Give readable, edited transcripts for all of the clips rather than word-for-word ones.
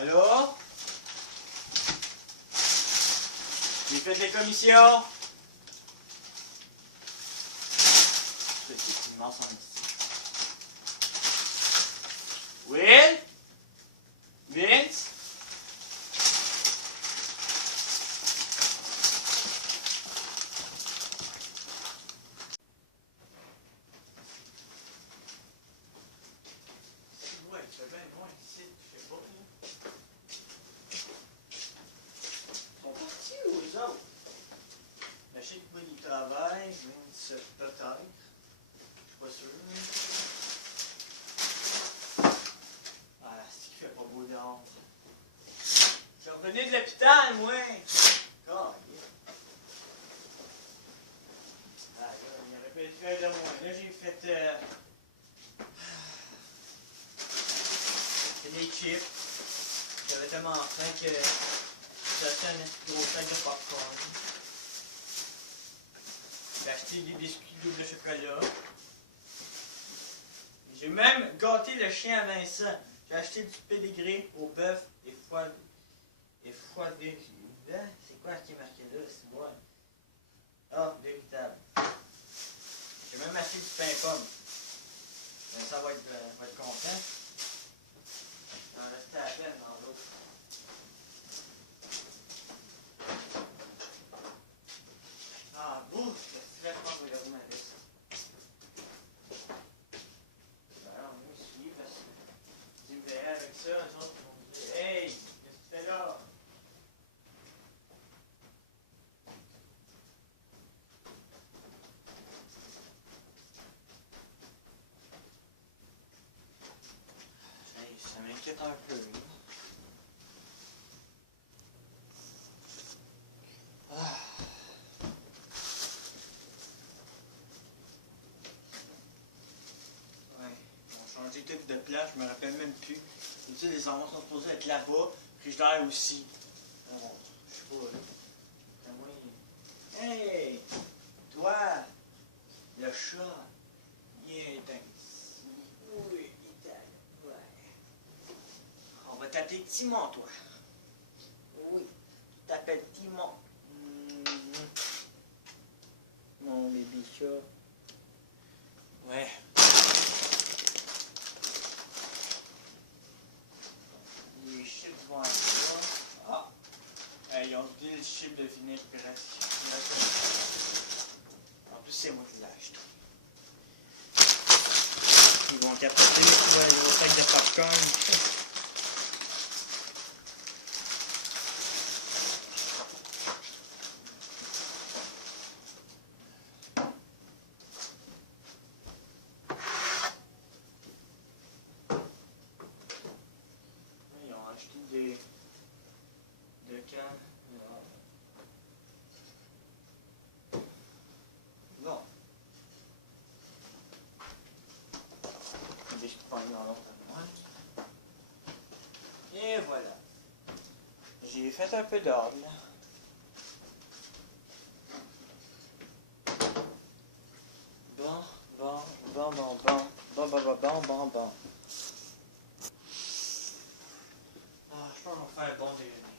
Allô? J'ai fait les commissions. C'est immense en ici. Will? Vince? Ouais, tu fais bien loin ici, je sais pas où. Ils sont partis où, eux autres? Je sais que Will, il travaille, Vince, peut-être. Je suis pas sûr. Ah, c'est qu'il fait pas beau dehors. Je suis revenu de l'hôpital, moi! Ah, là, il aurait pu être fait de moi. Là, j'ai fait des chips. J'avais tellement faim que j'ai acheté un gros sac de popcorn. J'ai acheté des biscuits double chocolat. J'ai même gâté le chien à Vincent. J'ai acheté du pédigré au bœuf et foie de... C'est quoi qui est marqué là? C'est moi. Ah, véritable. J'ai même acheté du pain pomme. Vincent va être content. Il en restait à peine dans l'autre. Ah, ouf! Je pense que je vais regarder ma liste. Alors, moi, je suis parce que s'ils me verraient avec ça, les autres vont me dire hey, qu'est-ce que tu fais là? Hey, ça m'inquiète un peu. Ah. Ouais, ils ont changé tout de place, je me rappelle même plus. Tu sais, les enfants sont supposés être là-bas, puis je dois aussi. Alors, je sais pas, là. Moi, hey! Toi! Le chat! Il est ici. Oui, il est là. Ouais. On va t'appeler Timon, toi. Oui, tu t'appelles Timon. Mon bébé chat. Ouais. Les chips vont être là. Ah! Ils ont oublié le chip de vinaigre pirate. En plus, c'est moi qui l'ai acheté. Ils vont capoter, tu vois, les gros sacs de popcorn. Ils ont acheté des cannes. Bon. Des chiffons dans l'autre. Et voilà. J'ai fait un peu d'ordre. Bon. Ah, je pense qu'on va faire un bon déjeuner.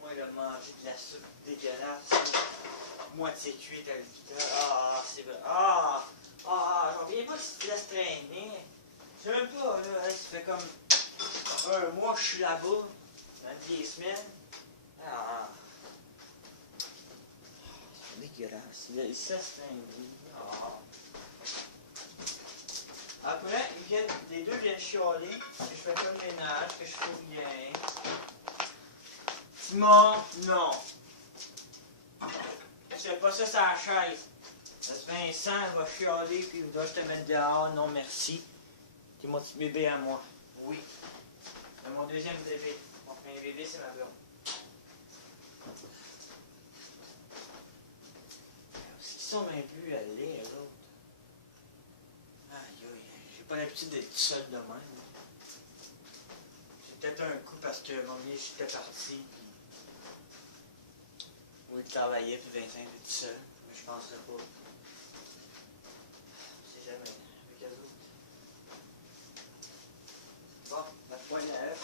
Moi, il a mangé de la soupe dégueulasse. Moitié cuite à l'hôpital. Ah, c'est vrai. J'en reviens pas si tu te laisses traîner. Je sais même pas, là. Ça fait comme un mois que je suis là-bas. Dans des semaines. Ah. C'est dégueulasse. Ça, c'est un... Ah. Après, les deux viennent chialer, que je fais pas le ménage, que je fais rien. Simon, non. Je fais pas ça sur la chaise. Parce que Vincent va chialer puis il doit te mettre dehors. Non, merci. C'est mon petit bébé à moi. Oui. C'est mon deuxième bébé. Mon premier bébé, c'est ma blonde. S'ils sont même plus allés, eux autres. Aïe, aïe, j'ai pas l'habitude d'être tout seul de même. C'est peut-être un coup parce que mon moment j'étais parti. Où il travaillait, puis Vincent était tout seul. Mais je penserais pas. On sait jamais. Avec eux autres. Bon, la poigne à eux.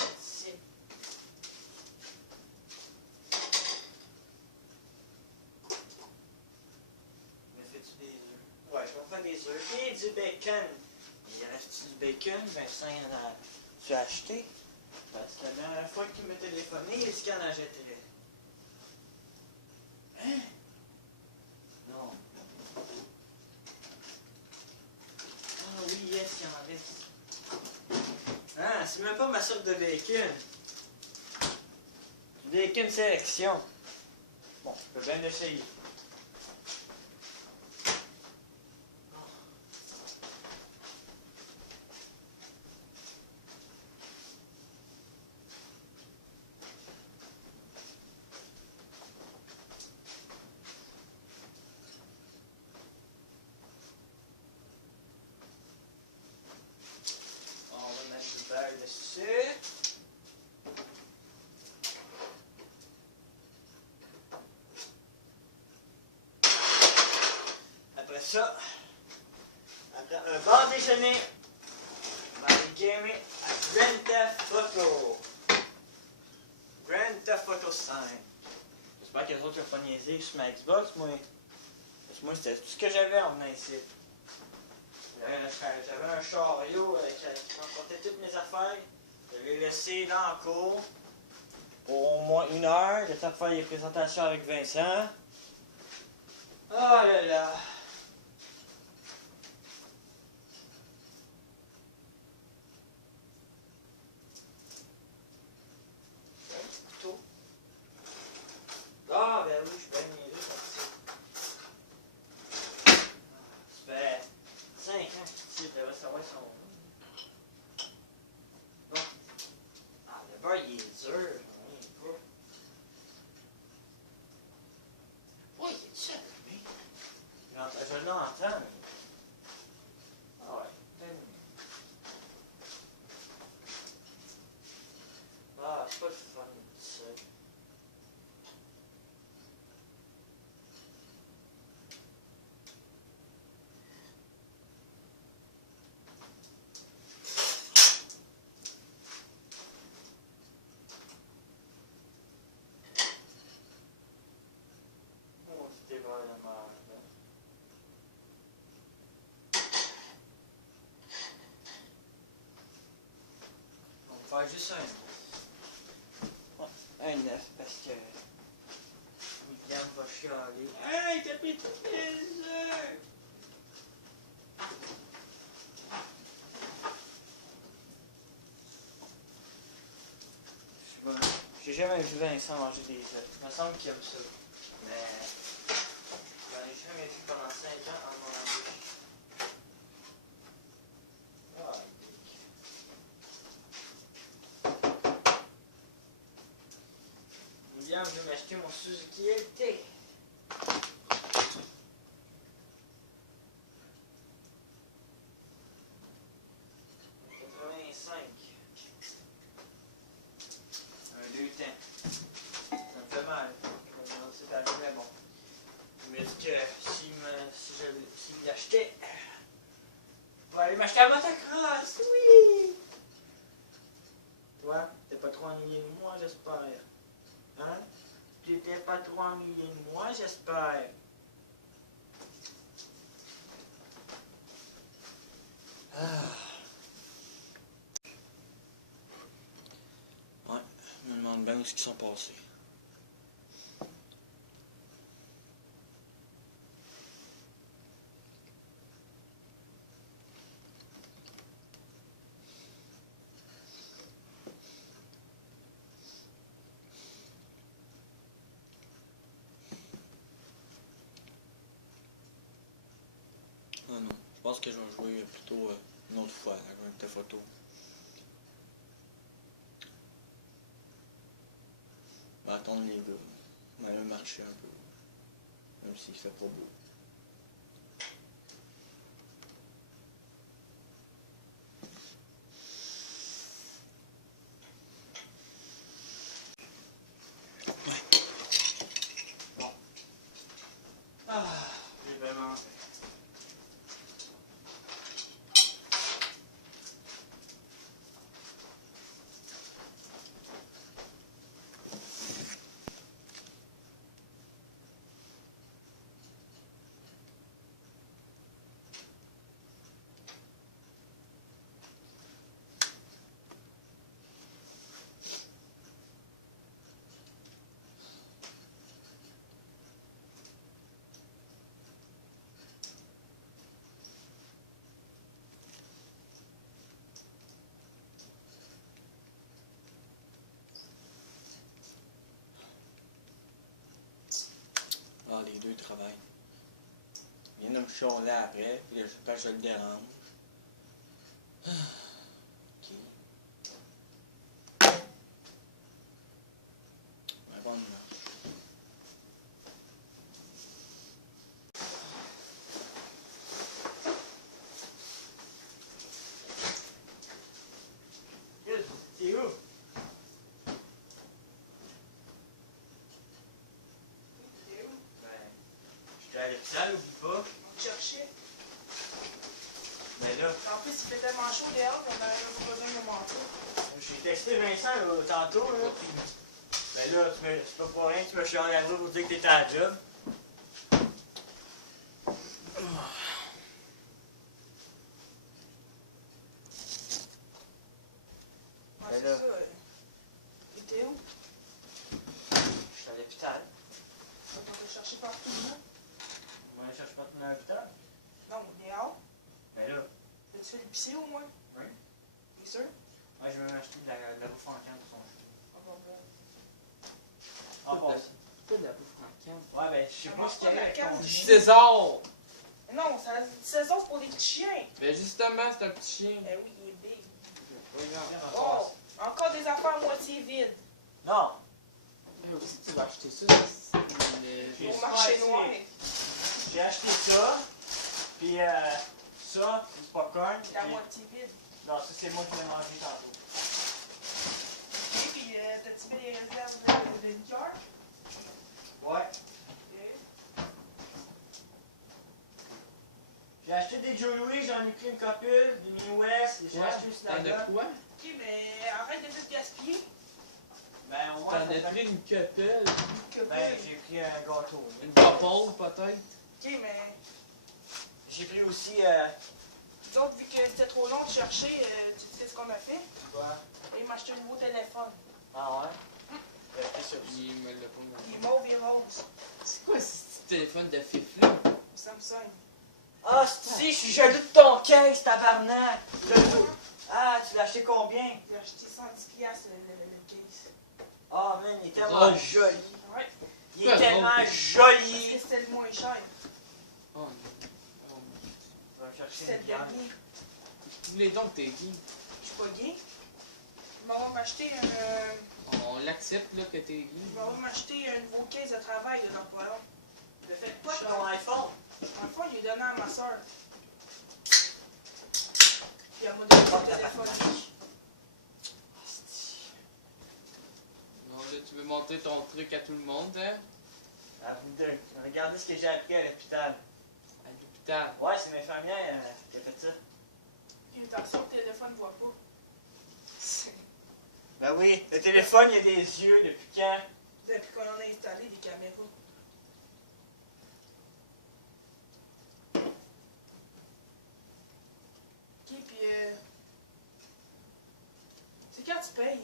Ouais, je vais faire des œufs et du bacon. Il reste du bacon? Vincent, tu as acheté? Parce que la dernière fois qu'il m'a téléphoné, il a dit qu'il en achèterait. Hein? Non. Ah oui, yes, il en reste. Ah, c'est même pas ma sorte de bacon. Du bacon sélection. Bon, je peux bien l'essayer. On va mettre du beurre dessus. Après ça, après un bon déjeuner, on va aller gamer à Grand Theft Auto. Grand Theft Auto 5. J'espère que les autres n'ont pas niaisé sur ma Xbox, moi. Parce que moi, c'était tout ce que j'avais en venant ici. J'avais un chariot qui transportait toutes mes affaires. Je l'ai laissé dans la cour pour au moins 1 heure, le temps de faire les présentations avec Vincent. Oh là là! Couteau. Ah ben oui, je suis bien niaiseux comme ça. Ça fait 5 ans que tu devrais savoir son nom. Bon. Ah, le beurre il est dur, j'en reviens pas. Oui, il est dur, lui. Je l'entends, mais. Ah ouais, tellement. Ah, c'est pas le fun, ça. Oh, c'était vraiment. On va faire juste un. Ouais, un 9 parce que. William va chialer. Hey, t'as pris toutes les œufs! Bon, j'ai jamais vu Vincent manger des œufs. Il me semble qu'il aime ça. Mais. J'en ai jamais vu pendant 5 ans en manger. Ah, William veut m'acheter mon Suzuki LT. 85. Un 2 temps. Ça me fait mal. C'est arrivé, mais bon. Il m'a dit que s'il l'achetait, il va aller m'acheter un motocross, oui! Toi, t'es pas trop ennuyé de moi, j'espère. Hein? Tu t'es pas trop ennuyé de moi, j'espère. Ah. Ouais, je me demande bien où ce qu'ils sont passés. Ah non, je pense que je vais jouer plutôt une autre fois à Grand Theft Auto. Je vais attendre les gars. On va aller marcher un peu. Même s'il fait pas beau. Bon. Ah, j'ai vraiment faim. deux travaillent. Il vient de me chialer après, puis là, je sais pas, je le dérange. Ok. Mais bon, non. C'est où? T'es où? Ben, j'étais à l'hôpital, oublie pas. On te cherchait. Mais là, En plus, il fait tellement chaud dehors qu'on avait même pas besoin de manteau. j'ai texté Vincent là, tantôt, là, pis... Ben là, c'est pas pour rien que tu me chiales la rue pour dire que t'étais à la job. Ouais, Ben c'est là. ça. T'étais où? J'étais à l'hôpital. On t'a cherché partout, là? Moi, je cherche pas de à l'hôpital. Non, dehors. Ben là, T'as-tu fait l'épicerie au moins? oui. T'es sûr? Ouais, je vais m'acheter de la bouffe en canne pour son chien. Ah bon, ben. En passe. Pas de la bouffe en canne. Ouais, ben, je sais Ça pas mange ce qu'il y pas de a la avec canne. ton chien. César! Non, ça saison c'est pour des petits chiens. Ben justement, c'est un petit chien. Eh oui, il est big. Regarde. Oh, encore des affaires à moitié vides. Non, Mais aussi, tu vas acheter ça. J'ai Au super marché essayé. noir. j'ai acheté ça, puis ça, du popcorn. C'est à puis- moitié vide. Non, ça, c'est moi qui l'ai mangé tantôt. Et puis, t'as-tu mis les réserves de liqueur? Ouais. Ok. J'ai acheté des Joe Louis, j'en ai pris une copule, des New West, j'ai acheté aussi T'en la as quoi? Ok, mais arrête de tout gaspiller. Ben, au moins, T'en as pris une couple? Que Ben, j'ai pris un gâteau. Une couple, peut-être? Ok, mais J'ai pris aussi, nous autres, vu que c'était trop long de chercher, tu sais ce qu'on a fait? quoi? Il m'a acheté un nouveau téléphone. Ah ouais? J'ai acheté ça aussi. Il me l'a pas Il est montré. mauve et rose. C'est quoi ce petit téléphone de fif-là? Samsung. Ah, si, je suis jaloux de ton caisse, tabarnak! Ah, tu l'as acheté combien? J'ai acheté 110$ le case. Ah, man, il est tellement Rose. joli. Ouais, Il est Quoi, tellement Rose? parce joli. que c'était le moins cher. Oh non. Je vais chercher C'était une le viande. dernier. Vous voulez donc t'es gay? Je suis pas gay. Je m'en vais m'acheter un. On l'accepte là que t'es gay. Je m'en vais m'acheter un nouveau case de travail là, dans pas long. T'as fait quoi sur ton iPhone? En fond, il est donné à ma soeur. Puis elle m'a donné Oh, son téléphone. tabarnak. Non, là, tu veux montrer ton truc à tout le monde, hein? Ah, regardez ce que j'ai appris à l'hôpital. À l'hôpital. Ouais, c'est mes infirmières qui a fait ça. Puis attention, le téléphone ne voit pas. Ben oui, le téléphone, il y a des yeux depuis quand? Depuis qu'on en a installé des caméras. Ok, puis c'est quand tu payes?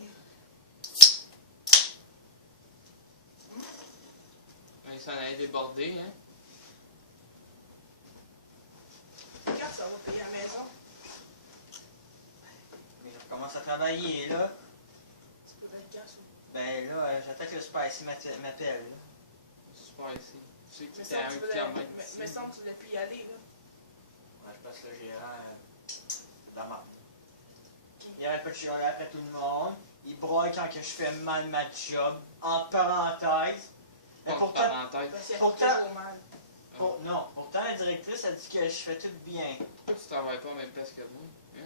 Ouais, ça en allait déborder, hein? Quand ça va payer à la maison? Mais je recommence à travailler, là. C'est pas d'être quand ça? Ben là, j'attends que le Spicy m'appelle, là. Super ici. Tu sais Mais qu'il ça, était à tu 1 voulais- km mais- d'ici. mais semble que tu voulais plus y aller, là. Ouais, je passe le gérant de la merde. Il arrête pas de chialer après tout le monde. Il broye quand que je fais mal ma job. En parenthèse. Mais Entre pourtant, parenthèses. Parce qu'il a Pourtant- fait trop mal. non, pourtant la directrice a dit que je fais tout bien. Pourquoi tu travailles pas à la même place que moi? Hein?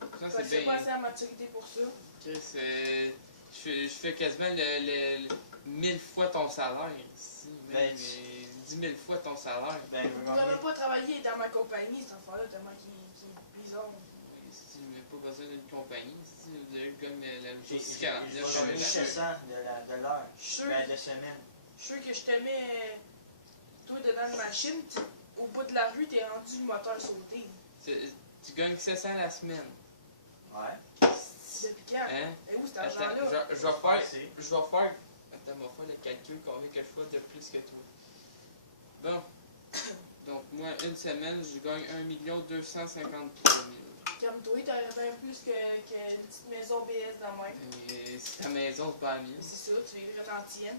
Ça, Parce c'est que c'est pas bien. assez à maturité pour ça. Chris, je fais quasiment le 1000 fois ton salaire ici. Ben, Mais 10 000 fois ton salaire. Ben, je Tu veux pourrais gagner. même pas travailler dans ma compagnie, cette affaire-là, tellement qu'il est bizarre. Si tu n'as pas besoin d'une compagnie, si vous avez comme la J'ai logistique j'ai 49, gagné 700 de l'heure. Je suis sûr, Ben, de semaine. je suis sûr que je te mets, toi, dedans la machine, au bout de la rue, t'es rendu le moteur sauté. Tu gagnes 700 la semaine. Ouais. Depuis quand? Hein? Et où cet Attends, argent-là? je vais faire. Assez. Je vais faire. Attends, on va faire le calcul combien que je fais de plus que toi. Bon. Donc, moi, une semaine, je gagne 1 253 000. Calme-toi, t'aurais bien plus qu'une petite maison BS dans le même. Et si ta maison, c'est pas la mienne. C'est ça, tu vivrais dans la tienne.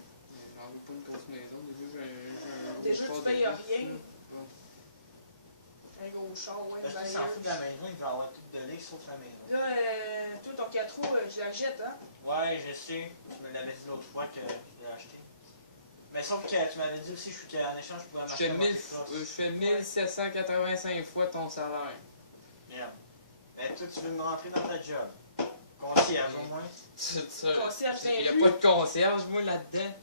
j'en veux pas une grosse maison. Déjà, j'ai un Déjà, gros tu char de payes luxe, rien. là. Ouais. Un gros char, ouais, une Parce qu'il s'en fout de la bailleuse. maison, il va avoir tout donné sauf la maison. Là, toi, ton 4 roues, je la jette, hein? Ouais, je sais. Tu me l'avais dit l'autre fois que tu l'as acheté. Mais sauf que tu m'avais dit aussi qu'en échange, je pouvais Je m'acheter fais 1785 fois ton salaire. Merde. Mais toi, tu veux me rentrer dans ta job. Concierge au moins. Concierge Il n'y a d'un pas de concierge, moi, là-dedans.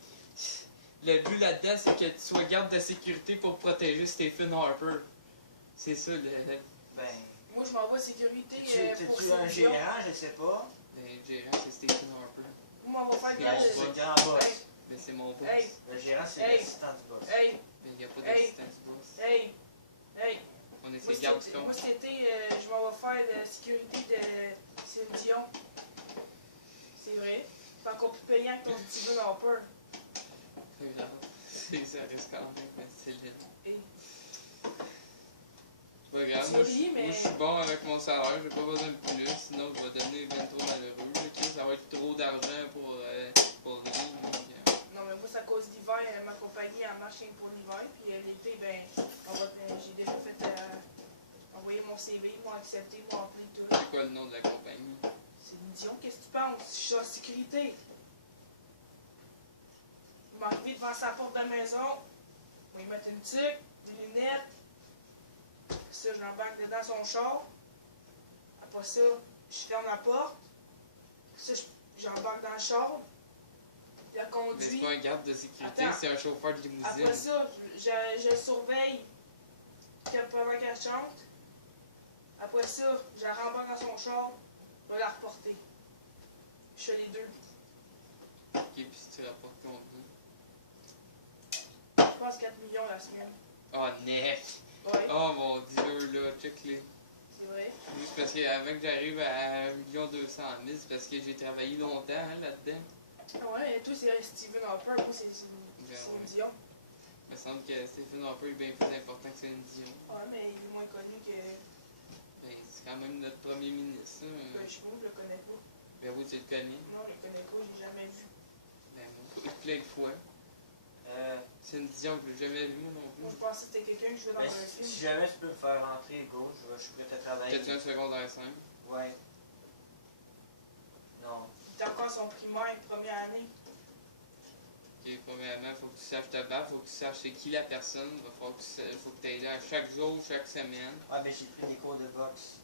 Le but là-dedans, c'est que tu sois garde de sécurité pour protéger Stephen Harper. C'est ça, Ben. Moi, je m'envoie sécurité pour T'es-tu un Cynthia. gérant, je sais pas. le gérant, c'est Stephen Harper. Moi, on va faire C'est Ben, mon c'est boss. le grand boss. Hey, Mais c'est mon boss. hey, Le gérant, c'est Hey. l'assistant du boss. hey, Mais il n'y a pas Hey. d'assistance boss. hey, hey. On est Moi, ses gardes du cet été, compte. je m'en vais faire la sécurité de Céline Dion. C'est vrai. C'est encore plus payant que ton Steven Harper. C'est grave. Ça reste quand même, mais c'est lit. Et C'est pas grave. Tu Moi, ris, mais- moi, je suis bon avec mon salaire. J'ai pas besoin de plus. Sinon, je vais donner bien trop malheureux. Là, tu sais, ça va être trop d'argent pour rien. non, mais moi, c'est à cause d'hiver. Ma compagnie, elle marche rien pour l'hiver. Puis l'été, ben, j'ai déjà fait envoyer mon CV, ils m'ont accepté, ils m'ont appelé tout. C'est quoi le nom de la compagnie? Céline Dion, qu'est-ce que tu penses? Je suis en sécurité. Il m'a arrivé devant sa porte de la maison. Il va lui mettre une tuque, des lunettes. Après ça, je l'embarque dedans son char. Après ça, je ferme la porte. Après ça, j'embarque dans le char. Il la Mais c'est conduit. pas un garde de sécurité, Attends. c'est un chauffeur de Après limousine. ça, je le surveille pendant qu'elle chante. Après ça, je la rembarque dans son char. Je vais la reporter. Je fais les deux. Ok, puis si tu rapportes combien? Je passe 4 millions la semaine. Oh, neck! Ouais, Oh mon dieu, là, check-les. c'est vrai. Moi, c'est parce qu'avant que j'arrive à 1 200 000, c'est parce que j'ai travaillé longtemps hein, là-dedans. Ah ouais, et toi, c'est Steven Harper. Moi, c'est Ben Céline ouais. Dion. Il me semble que Stephen Harper est bien plus important que Céline Dion. Ouais, mais il est moins connu que. Ben, c'est quand même notre premier ministre. Hein. Ben, je sais pas, je le connais pas. Ben oui, tu le connais. Non, je le connais pas, je l'ai jamais vu. Ben, moi, plein de fois. Céline Dion, je l'ai jamais vu, moi non Moi, je plus. pensais que c'était quelqu'un que je veux dans Ben, un si film. jamais tu peux me faire rentrer, go, je suis prêt à travailler. T'as-tu un secondaire 5? Ouais. Non. Il est encore son primaire, première année. Ok, premièrement, faut que tu saches te battre, faut que tu saches c'est qui la personne. Il va falloir que faut que tu ailles là chaque jour, chaque semaine. Ah, ben j'ai pris des cours de boxe.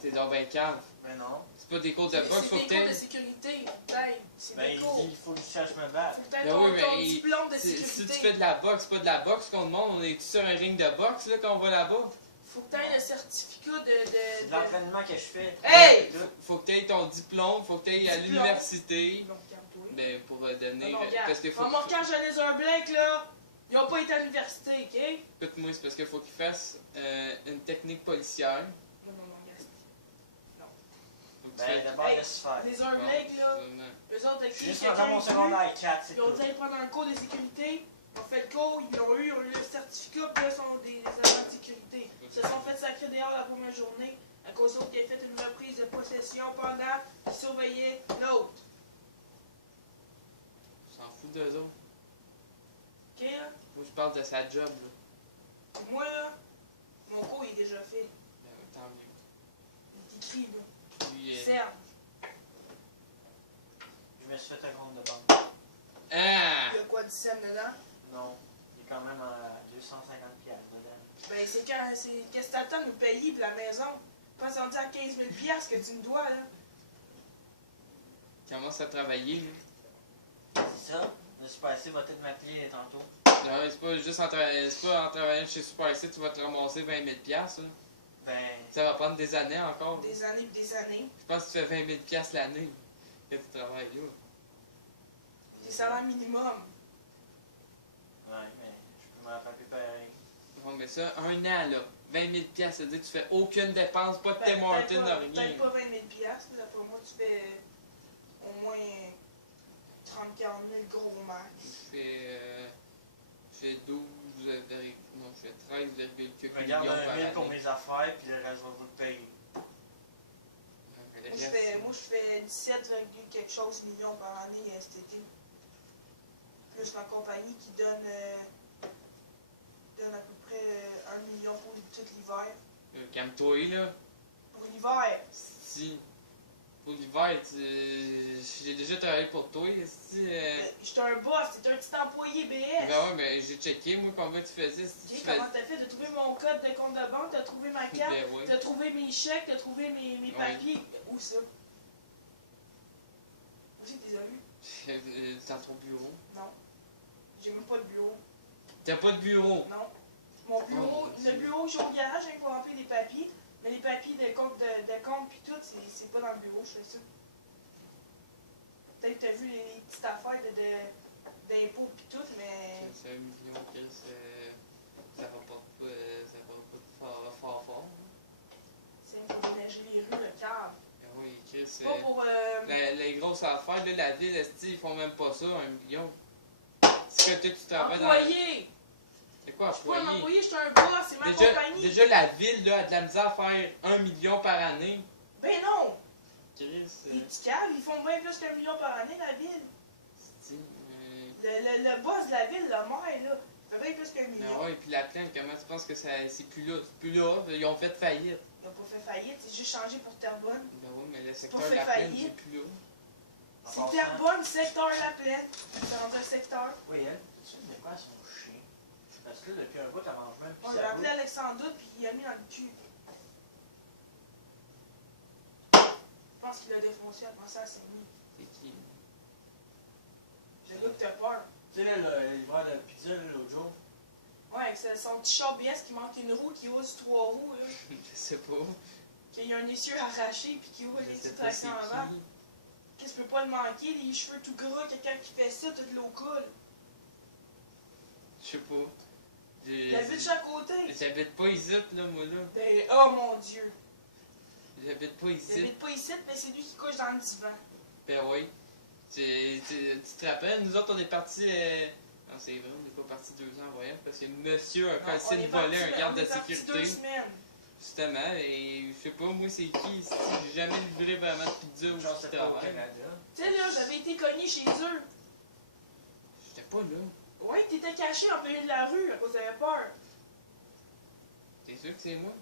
T'es dans ben cave. Ben non. C'est pas des cours de boxe, faut C'est que des cours de t'ailles. sécurité, peut-être. C'est Ben des il cours. dit il faut que je sache me battre. Faut que t'aies Ben ton, oui, mais ton diplôme de Si sécurité. tu fais de la boxe, c'est pas de la boxe qu'on demande, on est sur un ring de boxe là quand on va là-bas. Faut que t'aies le certificat C'est de l'entraînement que je fais. Hey! Tout. Faut que tu aies ton diplôme, faut que tu ailles à Diplôme. l'université. Non, regarde-toi. Ben, pour Non, devenir. non, regarde. Parce qu'il faut. Maman, quand j'allais sur un Blake, là, ils ont pas été à l'université, ok? Écoute-moi, c'est parce qu'il faut qu'il fasse une technique policière. Non, non, non, regarde. Faut que tu Ben fasses- d'abord Hey, laisse faire. Les un Blake, là, Vraiment. eux autres, avec Je qui suis juste quelqu'un rentré à mon est venu, secondaire 4, c'est ils ont tout. dit aller prendre un cours de sécurité. Ils ont fait le cours, ils l'ont eu le certificat, puis là, ils sont des agents de sécurité. Ils se sont fait sacrer dehors la première journée à cause d'autres qui avaient fait une reprise de possession pendant qu'ils surveillaient l'autre. On s'en fout d'eux autres. Ok, là? Moi, je parle de sa job, là. Puis moi, là, mon cours, il est déjà fait. Ben, tant mieux. Il est écrit, là. Lui, Serge. Je me suis fait un compte de banque. Ah! Il y a quoi de scène dedans? Non. Il est quand même à 250$ dedans. Ben, c'est quand. Qu'est-ce que t'attends de nous payer de la maison? Pas rendu à 15 000 $ que tu me dois, là. Commence à travailler, là. C'est ça. Le Super C va peut-être m'appeler tantôt. Non, c'est pas juste c'est pas en travaillant chez Super C, tu vas te ramasser 20 000 $, là. Ben. Ça va prendre des années encore. Des années et des années. Je pense que tu fais 20 000 $ l'année que tu travailles là. Des salaires minimum. Ouais, mais je peux m'en rappeler pareil. Bon, mais ça, un an, là. 20 000 $, ça veut dire que tu fais aucune dépense, pas de Tim Hortons, rien. Peut-être pas 20 000 $, mais d'après moi, tu fais au moins 30-40 000 gros max. Je fais 12, non, je fais 13,4 Je me garde millions par un 1000 pour année. mes affaires, puis le reste, je vais vous le payer. Mais Moi, je fais 17, quelque chose millions par année cet été. Plus ma compagnie qui donne à peu près 1 million pour tout l'hiver. Calme-toi, là. Pour l'hiver. Si. Pour l'hiver, j'ai déjà travaillé pour toi. Si, J'étais un boss, t'es un petit employé BS. Ben ouais, mais j'ai checké, moi, combien tu faisais. Si Ok, tu comment t'as fait? T'as trouvé mon code de compte de banque, t'as trouvé ma carte, Ben ouais. t'as trouvé mes chèques, t'as trouvé mes papiers. Où ça? Où c'est que t'es vus? Dans ton bureau. Non. J'ai même pas de bureau. T'as pas de bureau. Non. Mon bureau, mon le Dieu. bureau, j'ai au garage, il faut remplir des papiers. Mais les papiers de compte pis tout, c'est pas dans le bureau, je fais ça. Peut-être t'as vu les petites affaires d'impôts pis tout, mais. C'est 1 million, Chris. Ça rapporte pas, ça rapporte pas fort. C'est pour déneiger les rues, le câble. Ben oui, Chris. C'est pas pour. Les grosses affaires, là, la ville, esti, ils font même pas ça, 1 million. C'est que toi, tu travailles dans. Employé! C'est quoi, Je suis pas un employé? employé, je suis un boss, c'est ma compagnie. Déjà, la ville, là, a de la misère à faire 1 million par année. Ben non! Chris. Les petits câbles, ils font bien plus qu'1 million par année, la ville. Esti, Le boss de la ville, le maire, là, il fait bien plus qu'1 mais million. ouais, puis la plaine, comment tu penses que c'est plus là? C'est plus là, ils ont fait faillite. Ils ont pas fait faillite, c'est juste changé pour Terrebonne. Ben ouais, mais le secteur fait de la plaine, faillite. c'est plus là. En C'est passant- Terrebonne, secteur La Plaine. C'est rendu un secteur. Oui, elle, tu sais, mais quoi, son chien? Parce que là, depuis un bout, elle mange même plus On sa l'a appelé bouffe. Alexandre puis il l'a mis dans le cul. Je pense qu'il l'a défoncé avant ça, c'est mis. C'est qui? Le gars que t'as peur. Tu sais, là, le livreur de pizza, là, l'autre jour. Ouais, avec son petit char BS qui manque une roue, qui ose 3 roues, là. Je sais pas. Qu'il y a un essieu arraché puis qui ouvre Je les sais petites pas c'est tractions avant. qui. Qu'est-ce que tu peux pas le manquer, les cheveux tout gras, quelqu'un qui fait ça, toute l'eau coule. Je sais pas. La vie de chaque côté. J'habite pas ici, là, moi, là. Ben, oh mon Dieu. J'habite pas Il ici. habite pas ici, mais c'est lui qui couche dans le divan. Ben oui. Tu te rappelles, nous autres, on est partis. Non, c'est vrai, on n'est pas partis 2 ans en voyage parce que monsieur a Non, cassé on une est volée, parti- un garde on de est parti sécurité. 2 semaines. Justement, et je sais pas, moi, c'est qui. J'ai jamais livré vraiment de pizza ou Genre, qui c'était pas au travaille. Canada. Tu sais, là, j'avais été cogné chez eux. J'étais pas là. Ouais, t'étais caché en plein de la rue à cause d'avais peur. T'es sûr que c'est moi?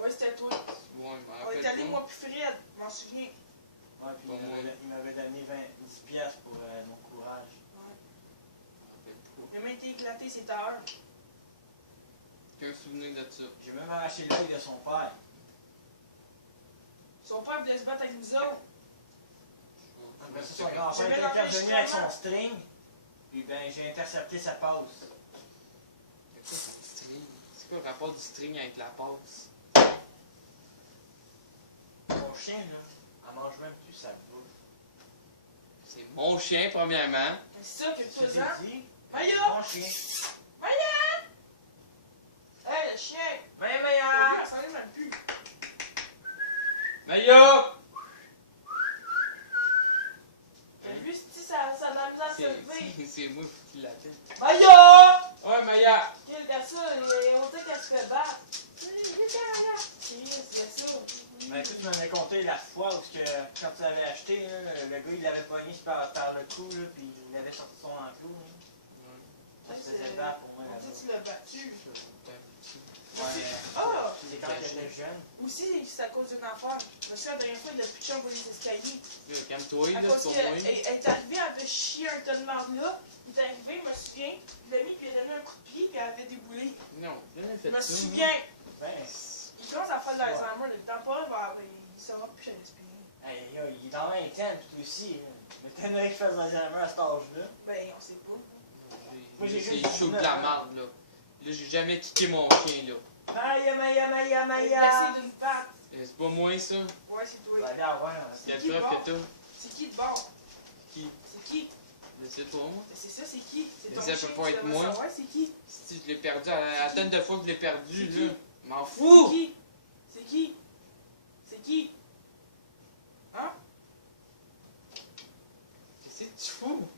Ouais, c'était toi. Ouais, je m'en On rappelle est allé, pas. moi puis Fred, je m'en souviens. Ouais, puis Pas moi. il m'avait donné 10 piastres pour mon courage. Je m'en rappelle pas. Il a même été éclaté, c'est à heure. Aucun souvenir de ça. J'ai même arraché l'œil de son père. Son père voulait se battre avec nous autres. Après ça, son grand-père J'avais était intervenu avec son l'enregistrement. string. Puis ben, j'ai intercepté sa passe. C'est quoi ton string? C'est quoi le rapport du string avec la passe? Mon chien, là, elle mange même plus sa bouffe. C'est mon chien, premièrement. C'est ça que Je toi, t'ai hein? dit, Maya! mon chien. Hey, le chien! Maya, Lui, Maya! elle s'en est même plus. Maya! Mais lui, si ça a la misère à se lever. C'est moi qui l'appelle. Maya! Ouais, Maya! Quel gars ça, on dirait qu'elle se fait battre. C'est ça. Ben écoute, tu m'en as compté la fois où que, quand tu l'avais acheté, là, le gars il l'avait pogné par le cou, là, puis il avait sorti son enclos. Là. Ça se faisait battre pour moi On là-bas. dit que tu l'as battu. Ouais, Ah! c'est quand j'étais jeune. Aussi, c'est à cause d'une affaire. Je me souviens, la dernière fois, il a plus de chambre pour les escaliers. Là, calme-toi, À là, cause c'est pour moi. qu'elle est arrivée, elle avait chié un tas de marde là. Il est arrivé, je me souviens, il l'a mis, puis il a donné un coup de pied, puis elle avait déboulé. Non, jamais Je fait me ça. souviens. Ben, Il commence à faire de l'Alzheimer, le temps pas, il saura plus à respirer. hey, yo, il est dans 20 ans, tout aussi. Là. Mais t'aimerais qu'il fasse l'Alzheimer à cet âge-là. Ben, on sait pas. Moi, j'ai C'est juste chaud de 19 la ans. marde, là. Là, j'ai jamais kické mon chien, là. Maya, Maya, Maya, Il est Maya! blessé d'une patte. C'est pas moi, ça. Ouais, c'est Tu vas toi. aller avoir Quelle qui, preuve bon? que t'as? C'est qui de bord? Qui? C'est qui? Je sais pas, moi. C'est ça, c'est qui? C'est Mais ton ça chien, peut pas tu être devrais moi. savoir, c'est qui? Si je l'ai perdu, à la tonne de fois que je l'ai perdu, C'est qui? là. M'en C'est fous! qui? C'est qui? C'est qui? Hein? Qu'est-ce que tu fous?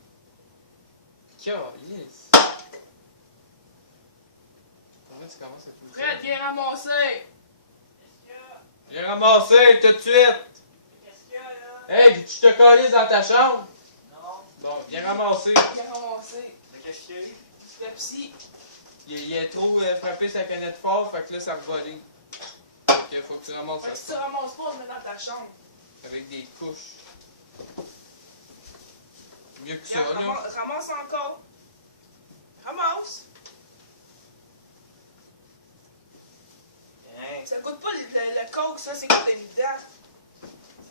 Calice. Comment tu commences à tout Fred, viens ramasser! Qu'est-ce qu'il y a? J'ai ramassé tout de suite! Qu'est-ce qu'il y a? Hey, tu te calisses dans ta chambre? Non. Bon, viens ramasser. Il a ramassé Mais qu'est-ce qu'il y a eu? du Pepsi. Il a trop frappé sa canette fort, fait que là, ça a revolé. Fait que faut que tu ramasses Fait que si tu ça. ramasses pas, on le met dans ta chambre. Avec des couches. Mieux que ça, Regarde, là. ramasse encore. Ramasse. Hein? Ça goûte pas le coke, ça, c'est quoi t'as mis dedans?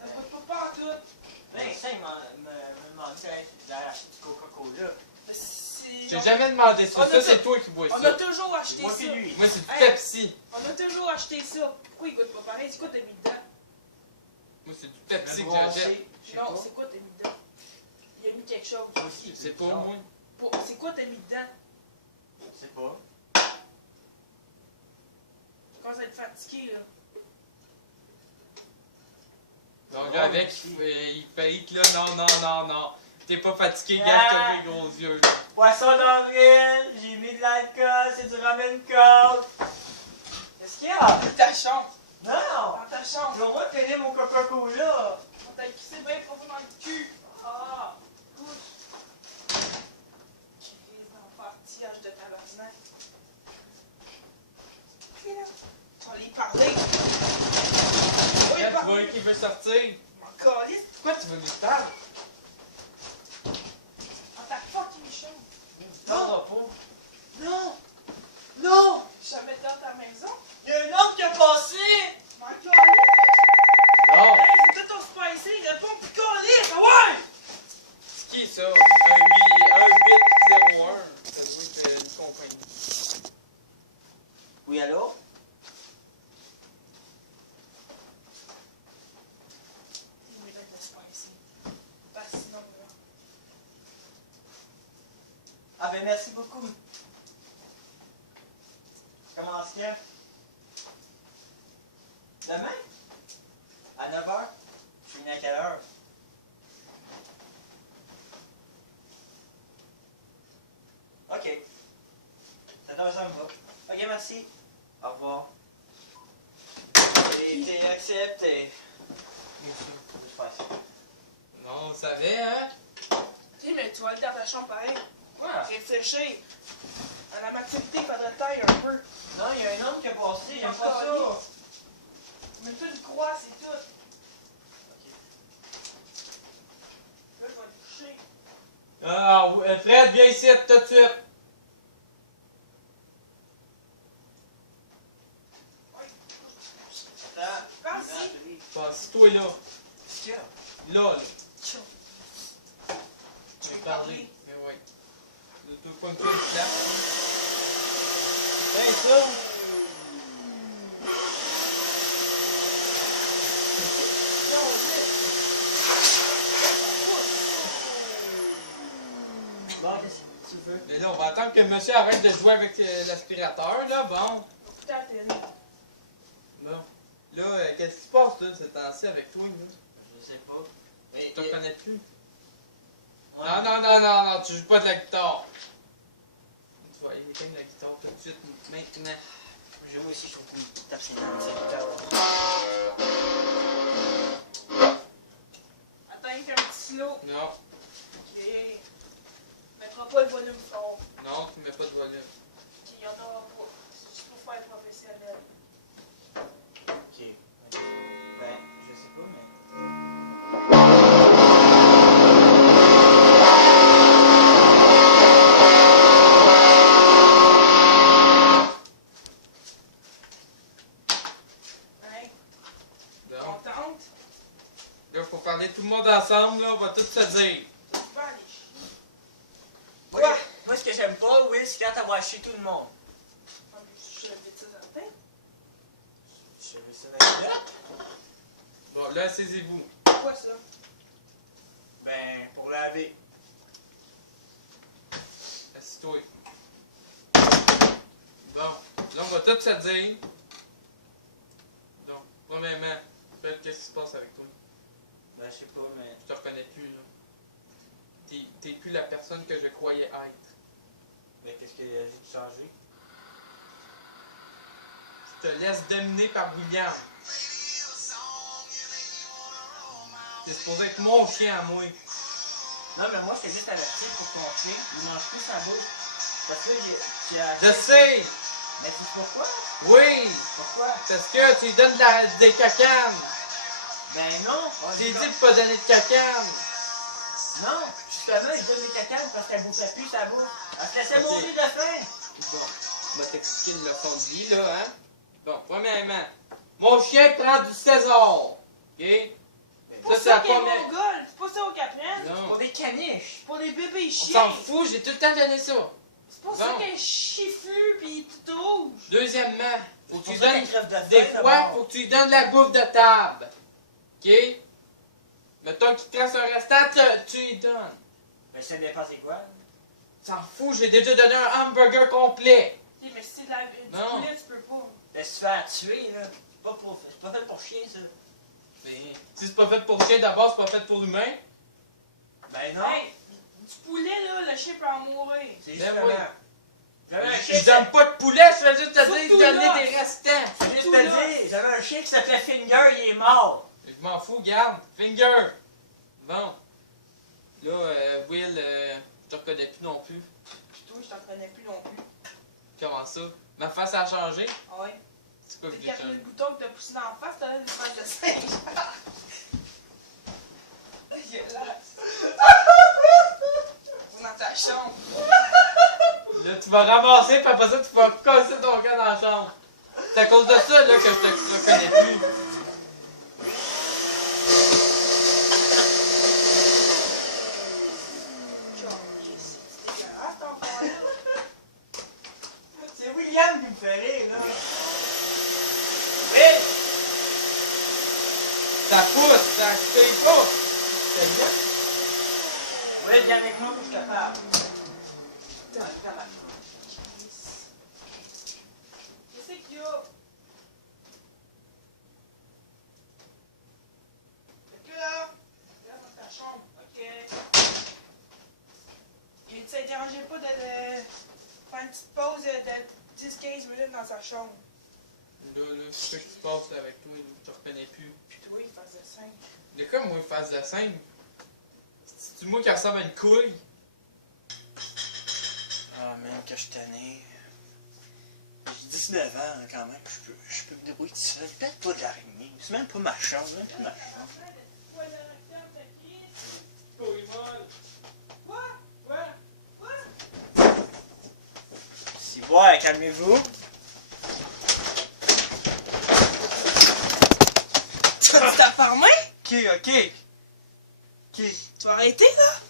Ça goûte pas en tout. Ben, ça, il m'a demandé d'aller acheter du Coca-Cola. Mais si- J'ai jamais demandé ça. On a Ça, tout- c'est toi qui bois On a ça. toujours acheté Moi ça. puis lui. Moi, c'est du Hey. Pepsi. On a toujours acheté ça. Pourquoi il goûte pas pareil? C'est quoi t'as mis dedans? Moi, c'est du Pepsi que Branché, j'achète. je sais Non, pas. c'est quoi t'as mis dedans? Il a mis quelque chose. Moi aussi. C'est pas Non, moi. C'est quoi t'as mis dedans? Je sais pas. Tu commences à être fatigué, là. Donc, Oh, avec, aussi. il fake, là. Non. T'es pas fatigué, Ah. gars, t'as des gros yeux, là. Poisson d'avril, j'ai mis de l'alcool, c'est du ramen coke. Qu'est-ce qu'il y a? Dans ta chambre. Non! Dans ta Je chambre. vais au moins finir mon Coca-Cola. On t'a crissé bien profond dans le cul. Ah! Couche. Crise d'enfartillage de tabarnak. Viens là. On va lui parler. On va lui Là, tu vois parler. qu'il veut sortir. Mon calice. Pourquoi tu veux lui parler? Dans ta fucking chambre. Non! Pas. Non! Non! Jamais dans ta maison. Il y a un homme qui a passé! Mon calice. Non. Hey, c'est tout ton spicy. Réponds plus calice. Ah ouais! C'est qui, ça? Un 801. Ça doit être une compagnie. Oui, allô? Il mérite le spicy. Parce que sinon, là. Ah ben merci beaucoup. Comment est-ce que? Demain? À 9h? Je finis à quelle heure? Ok. Ça me va. Ok, merci. Au revoir. T'es accepté. Je pense. Non, on savait, hein? Tu sais, mais tu vas aller dans ta chambre pareil. Quoi? Réfléchir. À la maturité, il faudrait taille un peu. Non, il y a un homme qui a passé, j'aime pas Encore ça. Mais tu une croix, c'est tout. Là, je vais te coucher. Ah, Fred, viens ici tout de suite. Ouais. Attends. Vas-y. Passe-toi là. Qu'est-ce qu'il y a? Là. Tchou. Je vais parler. Mais ouais. Tu veux pas me faire une place? Hey, ça! Non, vite. Bon, qu'est-ce que tu veux? Mais là, on va attendre que monsieur arrête de jouer avec l'aspirateur, là. Bon. Écoutez la télé. Bon. Là, qu'est-ce qui se passe, là, ce temps-ci avec toi, là? Je sais pas. Mais. Tu te connais plus? Ouais. Non, tu joues pas de la guitare. Tu vas éteindre la guitare tout de suite, maintenant. Moi aussi, je trouve qu'on tape ses mains, c'est guitare. Attends, il fait un petit slow. Non, Ok. Mettra pas le volume fort. non, tu mets pas de volume. Ok, il y en aura pas. C'est juste pour faire professionnel. Ok. Ben, je sais pas, mais. Hein? Non. Contente? Là, faut parler tout le monde ensemble, là, on va tout se dire. Tu peux aller chier. Moi, moi, ce que j'aime pas, Will, c'est quand t'as watché tout le monde. Ah, mais je l'avais dit ça certain. Je savais ça dans les notes. Bon, là, asseyez-vous. Pourquoi ça? Ben, pour laver. Assis-toi. Bon, là, on va tout se dire. Donc, premièrement, Fred, qu'est-ce qui se passe avec toi? Ben, je sais pas, mais. Je te reconnais plus, là. T'es plus la personne que je croyais être. Ben, qu'est-ce que j'ai changé? Tu te laisses dominer par William. C'est supposé être mon chien à moi. Non, mais moi, c'est juste averti pour ton chien. Il mange plus sa bouffe. Parce que j'ai acheté... Je sais! Mais tu sais pourquoi? Oui! Pourquoi? Parce que tu lui donnes des cacanes. Ben non. Tu lui dis de pas donner de cacanes. Non, justement, il donne des cacanes parce qu'elle bouffait plus sa bouffe. Elle se laissait Ok. mourir de faim. Bon, on va t'expliquer une leçon de vie, là, hein? Bon, premièrement, mon chien prend du César. OK? C'est pas Ça, c'est ça la qui est première. mongol. C'est pas ça qu'ils apprennent. Pour Non. des caniches. Pour les bébés On chiens. s'en fout, j'ai tout le temps donné ça. C'est pas ça Non. qu'un chifu pis tout rouge. Deuxièmement, faut que C'est tu pour lui ça donnes. qu'elle crève de faim, Des fois, d'abord. faut que tu lui donnes de la bouffe de table. OK? Mettons qu'il te reste un restant, tu lui donnes. Mais ça dépend c'est quoi. S'en fout, j'ai déjà donné un hamburger complet. Ok, mais si c'est de la du Non. poulet, tu peux pas. Mais si tu fais à tuer, là, c'est pas fait pour chien, ça. Mais si c'est pas fait pour chien d'abord, c'est pas fait pour humain. Ben non. Hey, du poulet, là, le chien peut en mourir. C'est Ben justement. oui. J'avais un Je chien. donne pas de poulet, je fais juste te dire Surtout de donner là. des restants. Je viens de Surtout te là. dire, j'avais un chien qui s'appelait Finger, il est mort. Je m'en fous, garde. Finger. Bon. Là, Will, je te reconnais plus non plus. Pis toi, je t'en connais plus non plus. Comment ça? Ma face a changé? Ah ouais. C'est quoi que T'as j'ai capté le changé? bouton que t'as poussé dans la face, t'as une face de singe. On est dans ta chambre. Là, tu vas ramasser, puis après ça, tu vas casser ton camp dans la chambre. C'est à cause de ça, là, que je te reconnais plus. C'est dégueulasse, ton frère. C'est William qui me fait rire, là. Will! Ça pousse, ça paye pas. C'est bien. Will, viens avec moi, faut que je te parle. Qu'est-ce qu'il y a? Fait que là, regarde dans ta chambre, ok? Et ça ne dérangeait pas de faire une petite pause de 10-15 minutes dans sa chambre. Là, ce que tu passes avec toi, je te reconnais plus. Puis toi, il faisait 5. Il est comme moi, face de scène. C'est-tu moi qui ressemble à une couille? Ah, man, que je tanné. J'ai 19 ans, hein, quand même. Je peux me débrouiller tout seul. Peut-être pas d'araignée. C'est même pas ma chambre, même pas ma chambre. Quoi? Quoi? Si, ouais, calmez-vous. Tu t'as fermé? Ok. Tu vas arrêter là?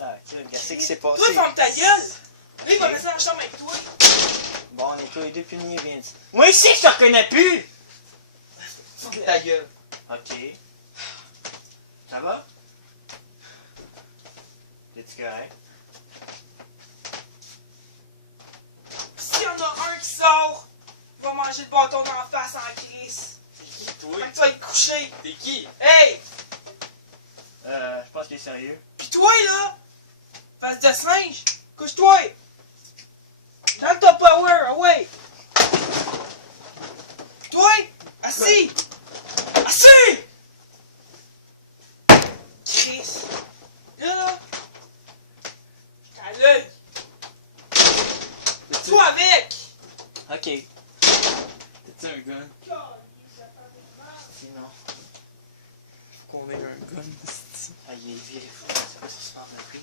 Là, qu'est-ce qui s'est passé? Toi, ferme ta gueule! Lui, il va rester dans la chambre avec toi. Bon, on est tous les deux punis, Vince. Moi ici, je te reconnais plus! Ta gueule. Ok. Ça va? T'es-tu correct? S'il y en a un qui sort, il va manger le bâton dans la face en crise. T'es qui, toi? Fait que tu vas être couché. T'es qui? Hey! Je pense qu'il est sérieux. Pis toi, là, face de singe, couche-toi! Dans ton power, ah ouais! Toi, assis! Assis! Chris! Là, t'as l'œil! Toi avec! Ok. T'es-tu un gun? Non. Faut qu'on ait un gun. Ah, il est viré fou. C'est pas ça se faire pris.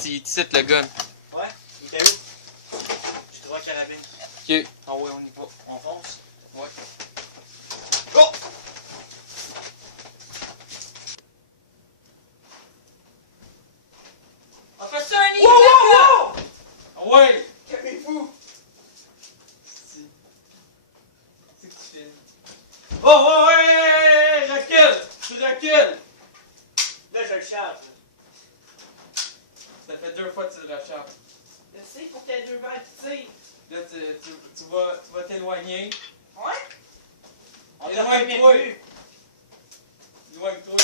Si, ici le gun. Ouais? Il était où? J'ai trouvé la carabine. Ok. Ah ouais, on y va. On fonce? Ouais. Oh! On fait ça un lit! Wow, wow, wow! Ah ouais! Calmez-vous! C'est que tu fais. Oh, ouais! Recule! Tu recules! Là, je le charge. Ça fait 2 fois que tu le recharges. Je sais, faut qu'il y ait 2 balles qui tirent. Là, tu vas t'éloigner. Ouais? On te Éloigne-toi. reconnaît plus. Éloigne-toi.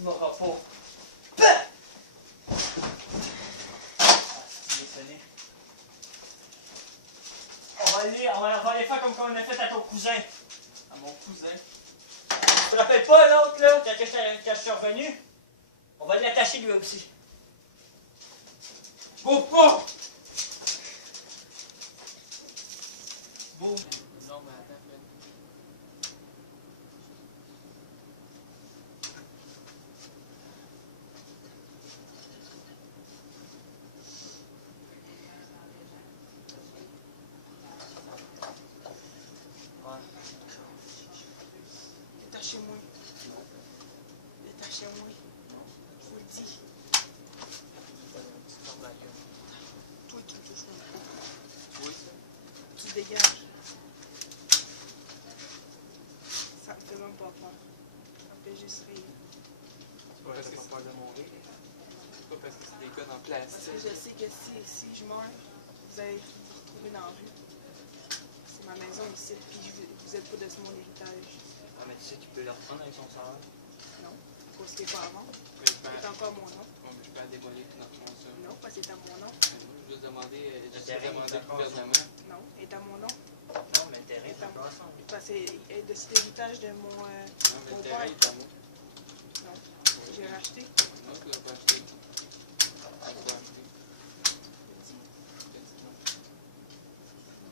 Tu m'auras pas. Bah! Ah, c'est sonné. On va aller faire comme on a fait à ton cousin. À mon cousin. Tu te rappelles pas l'autre là, quand je suis revenu? On va l'attacher lui aussi. Beau pas! Beau. Non, mais attends, Détachez-moi. Détachez-moi. Je vous le dis. tu fermes la gueule. Toi qui me touches mon cou. Oui. Tu dégages. Ça me fait même pas peur. Ça me fait juste rire. C'est pas parce que c'est peur de mourir. C'est pas parce que c'est des gars en Parce plastique. que je sais que si je meurs, vous allez vous retrouver dans la rue. C'est ma maison ici, puis vous êtes pas de mon héritage. Ah, mais tu sais, tu peux le reprendre avec son salaire. Non, parce qu'il n'est pas à vendre. Mais je peux, C'est encore mon nom. mais je peux la démolir tout dans ton sol. Non, parce que c'est à mon nom. Je vais juste demander, au gouvernement. Non, est à mon nom. Non, mais le terrain, c'est pas ensemble. Parce que c'est de cet héritage de mon, Non, mais mon le terrain père. est à moi. Non, j'ai racheté. Non, tu l'as pas acheté. Tu l'as acheté. Dis, Non.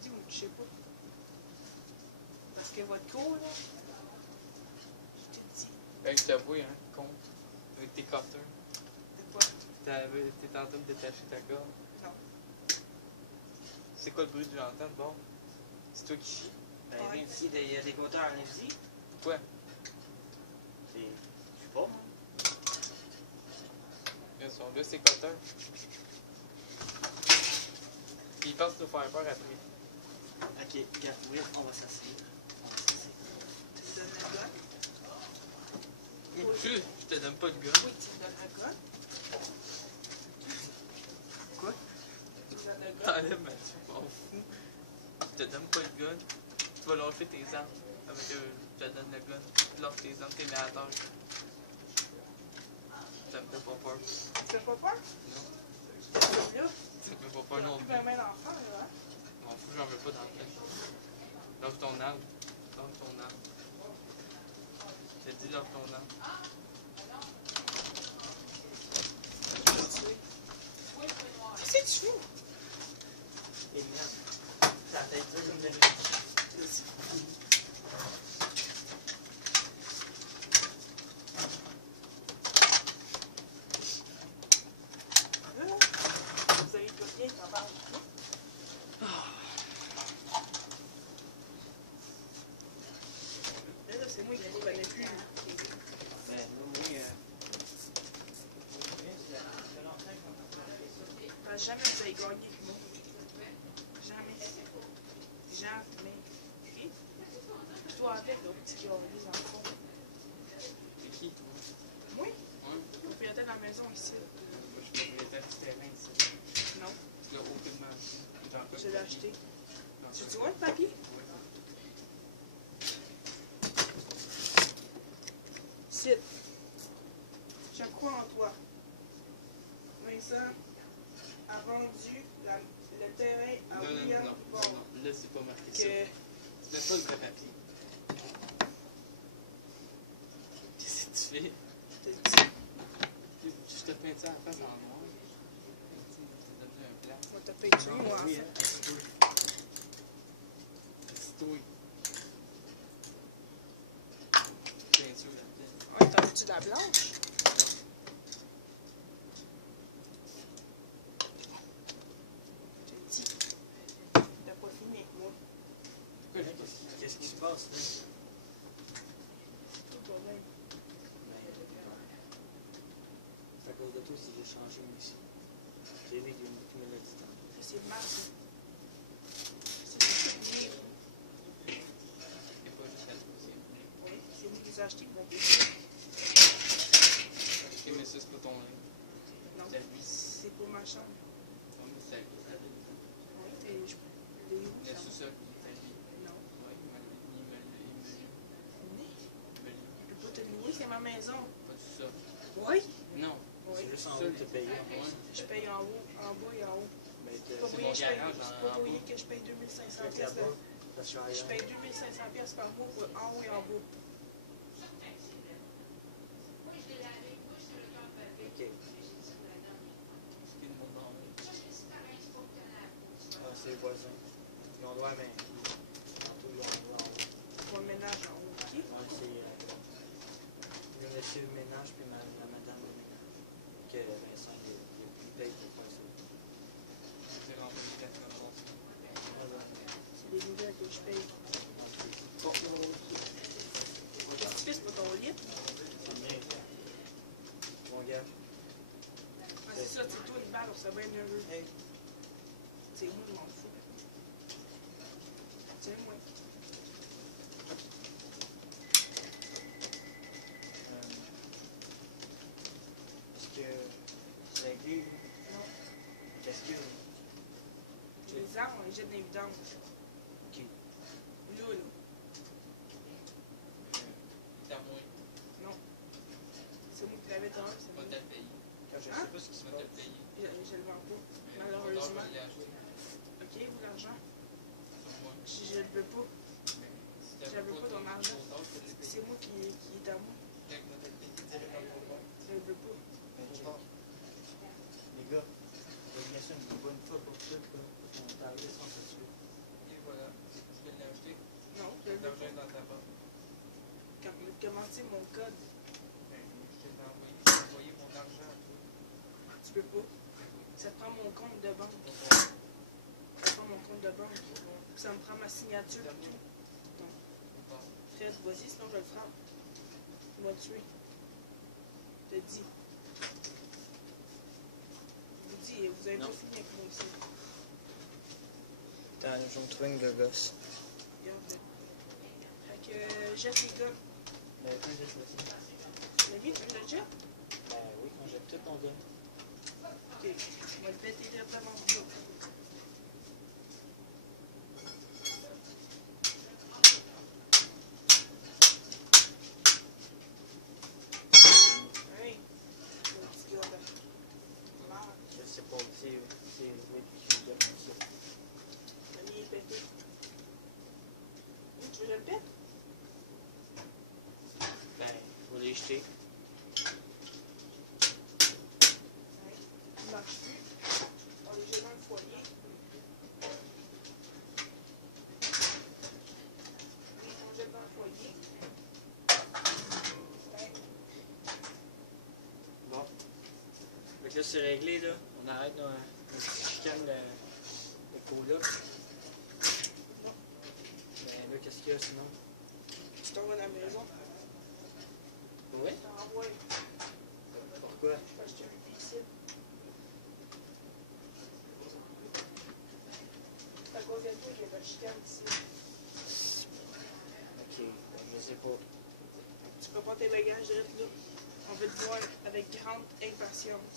dis, vous ne touchez pas. Parce que votre cour, là, je te dis, Fait que je t'avoue, hein, con. Avec tes cutters. c'est pas. T'es en train de détacher ta gorge. Non. C'est quoi le bruit que j'entends? Bon. C'est toi qui chies. Ben, viens ici, il y a des compteurs en ici. Pourquoi? Je sais pas, moi. Ils sont là, ces cutters. Puis ils pensent nous faire peur après. Ok, regarde, oui, on va s'asseoir. On va s'asseoir. Tu me donnes la gomme? Je te donne pas de gun. Oui, tu me donnes la gomme. Quoi? Tu me donnes la gomme. Enlève Mathieu, je m'en fous. Je te donne pas de gun. Tu vas lâcher tes armes. Avec je te donne le gun. Tu lâches tes armes, t'es mis à terre. Ça me fait pas peur. Tu fais pas peur? Non. Là, Ça me fait pas peur non tu plus. fais un d'enfant, là. Hein? Je m'en fous, j'en veux pas dans le tête. Lâche ton arme. Lâche ton arme. Je te dis, lâche ton arme. Je vais te tuer. Qu'est-ce que tu fous? Et merde. Ça tête ça comme de Vous avez plus rien, t'en parles. Là, c'est moi qui ne connais plus. Ben, oui, Parce que jamais vous avez gagné avec moi. Jamais. Jamais. Ok? Toi avec, donc, petit qui a enlevé dans le fond. C'est qui? Moi? Ouais. Le propriétaire de la maison ici. Moi, je suis propriétaire du terrain ici. Non, Tu l'as aucunement acheté. je l'ai acheté. Non, Tu vois le papier? Oui. Cite. Je crois en toi. Vincent a vendu le terrain à Non, non, William non, non, Ball. non, là, c'est pas marqué ça. Que Tu mets pas le vrai papier. Qu'est-ce que tu fais? je te dis, Je te peins ça à la face en noir. Je t'ai donné un plan. moi t'as peinturé moi. oui, hein. hein. C'est toi. Peinture là-dedans. Ouais, t'en as-tu de la blanche? Je te dis, t'as pas fini avec moi. Pourquoi je fais ça? Qu'est-ce qui se passe, là? C'est tout le problème. C'est à cause de toi si j'ai changé ici. J'ai aimé qui me l'a dit. Ça, c'est mal, ça. C'est moi qui l'ai. C'est pas juste la troisième. Oui, c'est moi qui les ai achetés pour vous. Ok, mais ça, c'est pas ton linge. Non, C'est lui. c'est pour ma chambre. Non, mais c'est lui. Oui, et je l'ai où, Le ça? sous-sol, c'est lui. Non. Ouais, il me Mais, l'a. je peux pas te louer, c'est ma maison. Pas tout ça. plus en haut, t'as payé. Je paye en haut, en bas et en haut. Mais C'est pas C'est pour mon rien que je paye- garage c'est en pas pour bas. rien que je paye 2500 Avec pièces. là-bas, parce que Je paye 2500 pièces par mois pour en haut et en bas. Ok. C'est une montre en haut. Ah, c'est les voisins. Ils ont droit à main. Tantôt, ils ont droit en haut. Mon ménage en haut, ok? Ouais, c'est. Le monsieur le ménage, puis la madame le ménage. Que Vincent, il paye pour faire ça. J'ai renvoyé 80 $. Voilà. C'est les nouvelles que je paye. Bon, Qu'est-ce que tu fais, c'est pas ton lit? c'est bien. Bon gars. Ah, c'est ça, c'est toi, une balle, on serait bien nerveux. Hey. C'est moi, je m'en fous. Tiens, moi. Est-ce que c'est réglé? Non. Qu'est-ce que. Les armes, on les jette dans les vidanges. Ok. Là, là. C'est à moi. C'est moi qui l'avais dans un, c'est Pas moi. de le payer. Quand je Hein? sais pas ce qui Tu se vas passe. te le payer. Je le vends pas. Mais Malheureusement. je vais l'acheter. Ok, vous l'argent? Sur moi. Je le veux pas. Mais si Je t'avais veux pas ton argent. ton je te l'ai payé. C'est moi qui est à moi. Fait que je vais te le payer direct dans ton compte. Je le veux pas. Les gars, je vais laisser une bonne fois pour tout, là. On parlait sans se tuer. Et voilà. Je vais l'acheter. Non, je le veux L'argent pas. est dans ta banque. Comment c'est mon code? Ben, je t'ai envoyé mon argent à toi. Tu peux pas. Ça prend mon compte de banque. Bon, Ça prend mon compte de banque. Ça me prend ma signature et tout. bon. Fred, vas-y, sinon je le frappe. Il m'a tué. Je te dis. Je vous dis, vous avez Non. pas fini avec moi aussi. Attends, je vais me trouver une gogosse. Regarde-le. Fait que, jette les gars. Ben, un de choisir. Le mien, tu veux le jet? Ben oui, quand j'ai tout, on donne. Ok. Je vais le péter directement là. Hey. Mon petit gars, là. Merde. Je sais pas, c'est oui, qui me donne ça. Le mien est pété. Tu veux que je le pète? Ben, faut les jeter. Ouais. Il marche plus. On les jette dans le foyer. On jette dans le foyer. Ouais. Bon. Fait que là, c'est réglé, là. On arrête notre petit chicane de coloc. Non. Ben là, qu'est-ce qu'il y a sinon? Tu t'en vas à la maison. Oui? Je t'envoie. Pourquoi? Je vais acheter un ici. C'est à cause de toi qu'il y a pas de chicane ici. Ok, ben, je sais pas. Tu prends pas tes bagages, reste là. On veut te voir avec grande impatience.